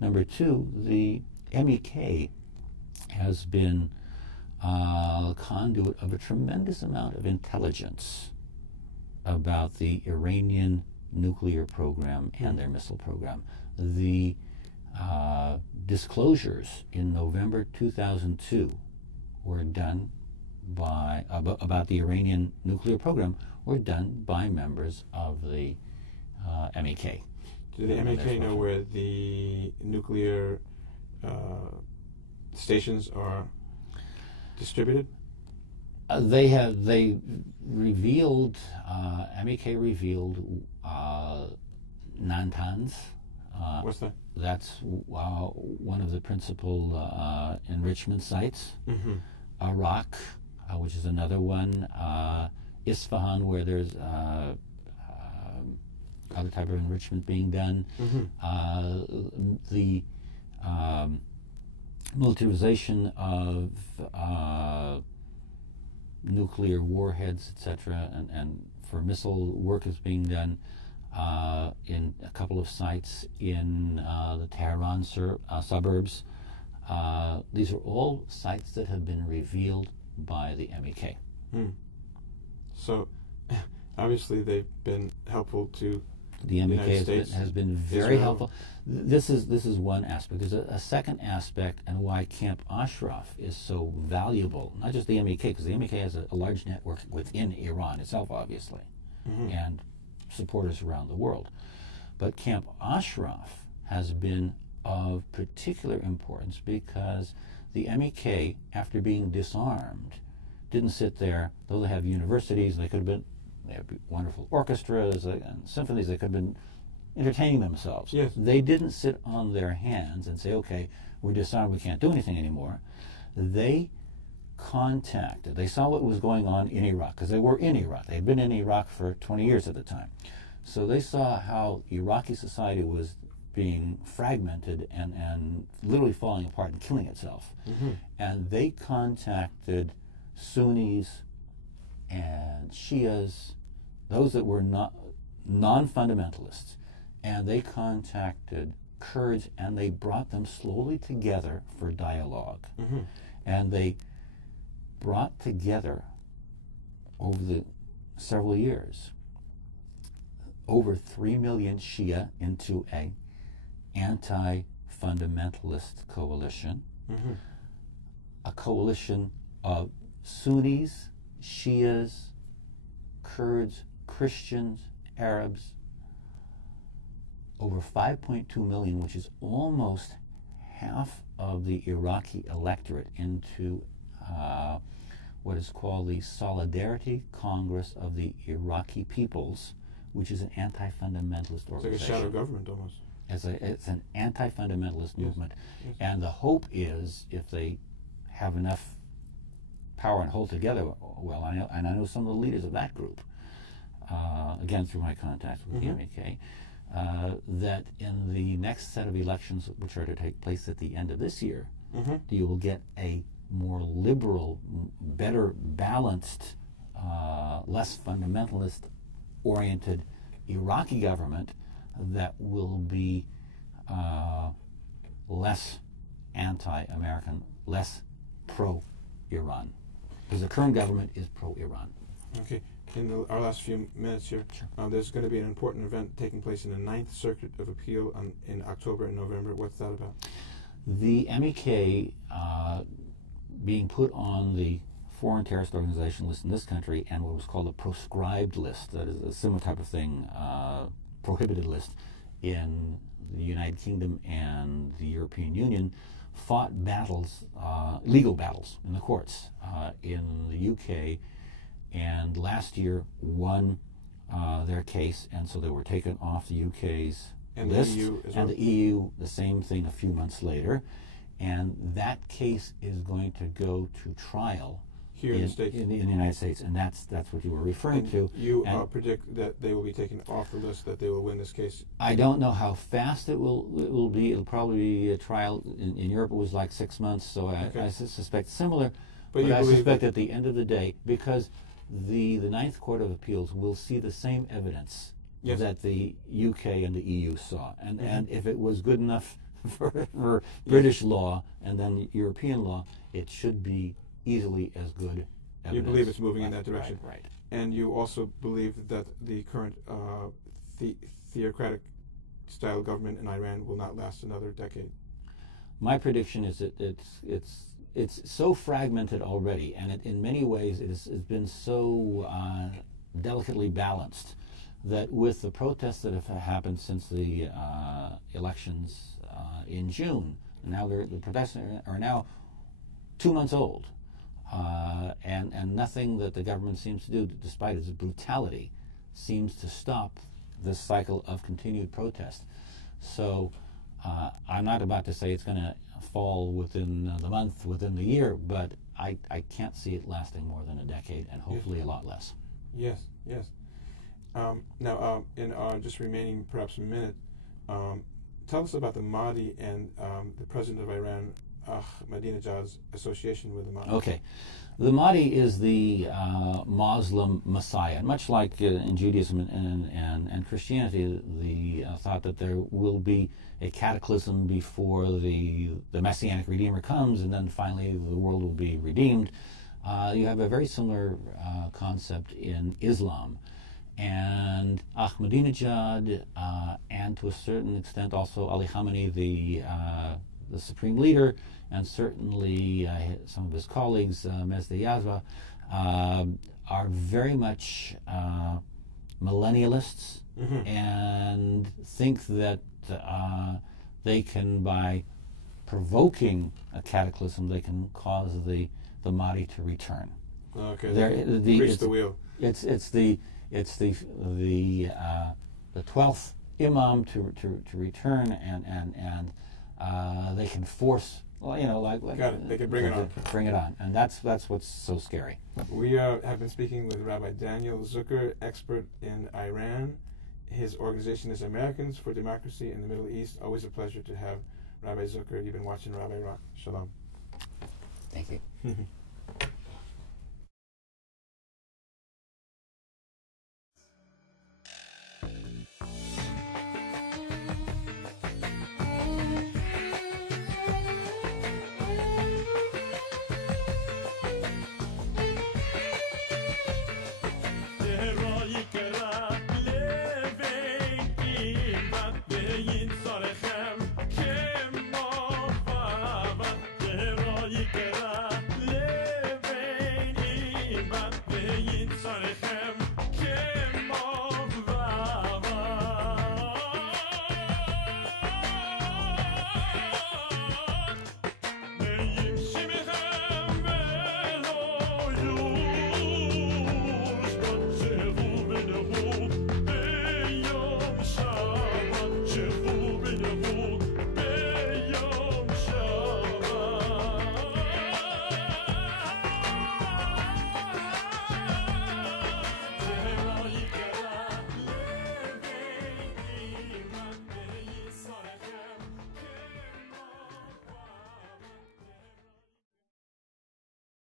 Number two, the MEK has been a conduit of a tremendous amount of intelligence about the Iranian nuclear program and their missile program. The disclosures in November 2002 were done by about the Iranian nuclear program were done by members of the MEK. Do the MEK know where the nuclear stations are distributed? They revealed, MEK revealed Natanz. What's that? That's one of the principal enrichment sites. Mm-hmm. Iraq, which is another one. Isfahan, where there's other type of enrichment being done. Mm-hmm. The militarization of nuclear warheads, etc., and for missile work is being done in a couple of sites in the Tehran suburbs. These are all sites that have been revealed by the MEK. So, obviously, they've been helpful to the MEK States, has been very helpful. This is one aspect. There's a second aspect, and why Camp Ashraf is so valuable. Not just the MEK, because the MEK has a large network within Iran itself, obviously, and supporters around the world. But Camp Ashraf has been of particular importance because the MEK, after being disarmed, didn't sit there. Though they have universities, they have wonderful orchestras and symphonies. They could have been entertaining themselves. Yes. They didn't sit on their hands and say, okay, we're disarmed, we can't do anything anymore. They contacted, they saw what was going on in Iraq, because they were in Iraq. They had been in Iraq for 20 years at the time. So they saw how Iraqi society was being fragmented and literally falling apart and killing itself. And they contacted Sunnis and Shias, those that were not non-fundamentalists, and they contacted Kurds, and they brought them slowly together for dialogue. And they brought together, over the several years, over 3 million Shia into a anti-fundamentalist coalition, a coalition of Sunnis, Shias, Kurds, Christians, Arabs, over 5.2 million, which is almost half of the Iraqi electorate, into what is called the Solidarity Congress of the Iraqi Peoples, which is an anti-fundamentalist organization. It's like a shadow government almost. It's an anti-fundamentalist movement. Yes. And the hope is, if they have enough power and hold together well, I know some of the leaders of that group, again through my contacts with the MEK, that in the next set of elections, which are to take place at the end of this year, you will get a more liberal, better balanced, less fundamentalist oriented Iraqi government that will be less anti-American, less pro-Iran. Because the current government is pro-Iran. Okay. In our last few minutes here, there's going to be an important event taking place in the Ninth Circuit of Appeal in October and November. What's that about? The MEK being put on the foreign terrorist organization list in this country, and what was called a proscribed list, that is a similar type of thing, prohibited list in the United Kingdom and the European Union, fought battles, legal battles in the courts in the UK, and last year won their case, and so they were taken off the UK's list. The EU as well. And the EU, the same thing a few months later, and that case is going to go to trial here in the States, in the United States, and that's what you were referring to. You predict that they will be taken off the list, that they will win this case? I don't know how fast it will be. It'll probably be a trial. In Europe, it was like 6 months, so I suspect similar. But I suspect at the end of the day, because the Ninth Court of Appeals will see the same evidence that the UK and the EU saw, and if it was good enough for British law and then European law, it should be easily as good evidence. You believe it's moving in that direction. Right. And you also believe that the current theocratic style government in Iran will not last another decade. My prediction is that it's so fragmented already, and in many ways it's been so delicately balanced that with the protests that have happened since the elections in June, now the protests are now 2 months old, and nothing that the government seems to do, despite its brutality, seems to stop this cycle of continued protest. So I'm not about to say it's going to fall within the month, within the year, but I can't see it lasting more than a decade, and hopefully a lot less. Yes, yes. Now, in our just remaining perhaps a minute, tell us about the Mahdi and the president of Iran, Ahmadinejad's association with the Mahdi. Okay. The Mahdi is the Muslim Messiah. Much like in Judaism and Christianity, the thought that there will be a cataclysm before the Messianic Redeemer comes, and then finally the world will be redeemed. You have a very similar concept in Islam. And Ahmadinejad, and to a certain extent also Ali Khamenei, the supreme leader, and certainly some of his colleagues, Mesdi Yazva, are very much millennialists, and think that they can, by provoking a cataclysm, they can cause the Mahdi to return. Okay, grease the wheel. It's the 12th Imam to return, and they can force, Got it. They can bring it on. Bring it on, and that's what's so scary. We have been speaking with Rabbi Daniel Zucker, expert in Iran. His organization is Americans for Democracy in the Middle East. Always a pleasure to have Rabbi Zucker. You've been watching Rabbi Rock. Shalom. Thank you.